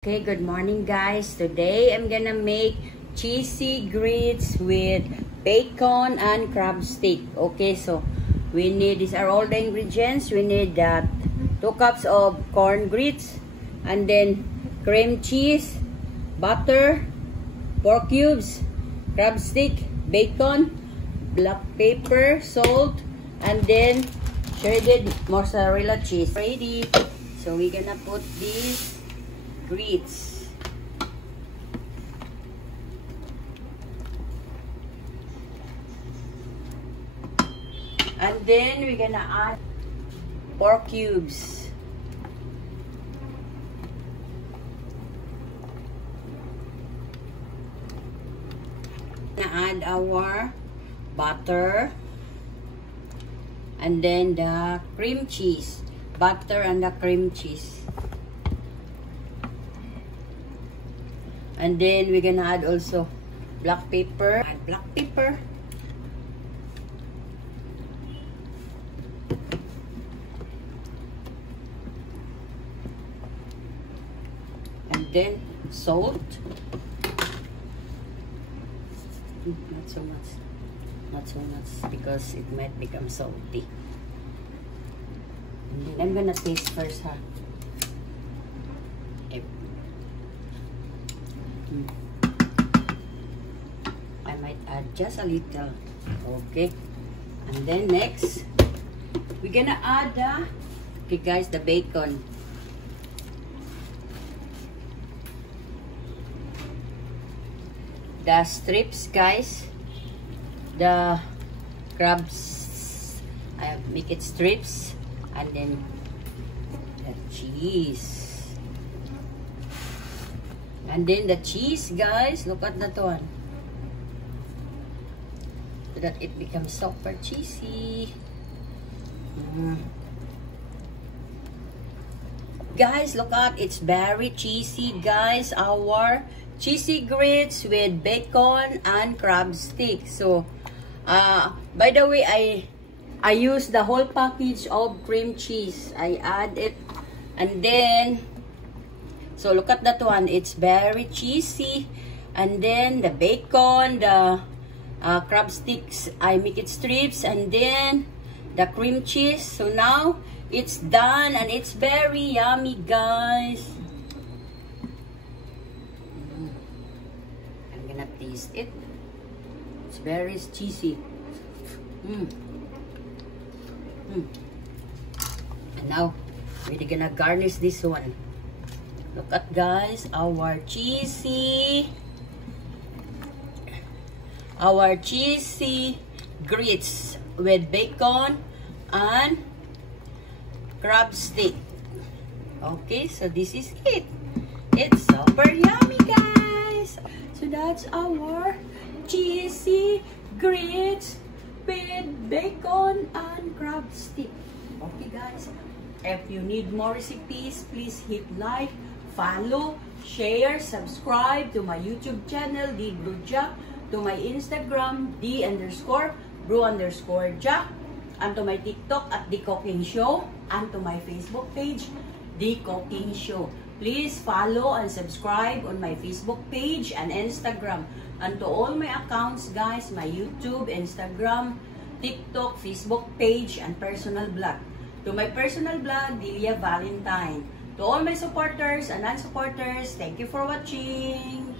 Okay, good morning guys. Today I'm gonna make cheesy grits with bacon and crab stick. Okay, so we need, these are all the ingredients. We need 2 cups of corn grits, and then cream cheese, butter, pork cubes, crab stick, bacon, black pepper, salt, and then shredded mozzarella cheese. Ready. So we're gonna put these grits. And then we're gonna add pork cubes. Gonna add our butter, and then the cream cheese. Butter and the cream cheese. And then we're gonna add also black pepper. Add black pepper. And then salt. Not so much. Not so much because it might become salty. And then I'm gonna taste first, huh? I might add just a little. Okay, and then next we're gonna add okay guys, the bacon. The strips guys, the crabs, I make it strips, and then the cheese. And then the cheese, guys. Look at that one. So that it becomes super cheesy. Guys, look at, it's very cheesy, guys. Our cheesy grits with bacon and crab stick. So, by the way, I use the whole package of cream cheese. I add it, and then so look at that one, it's very cheesy. And then the bacon, the crab sticks, I make it strips, and then the cream cheese. So now it's done, and it's very yummy, guys. I'm gonna taste it. It's very cheesy. And now we're gonna garnish this one. Look at guys, our cheesy grits with bacon and crab stick. Okay, so this is it. It's super yummy, guys. So that's our cheesy grits with bacon and crab stick. Okay, guys. If you need more recipes, please hit like, follow, share, subscribe to my YouTube channel, D Brew Jack, to my Instagram, D_Brew_Jack, and to my TikTok at The Cooking Show, and to my Facebook page, The Cooking Show. Please follow and subscribe on my Facebook page and Instagram. And to all my accounts, guys, my YouTube, Instagram, TikTok, Facebook page, and personal blog. To my personal blog, Delia Valentine. To all my supporters and non-supporters, thank you for watching.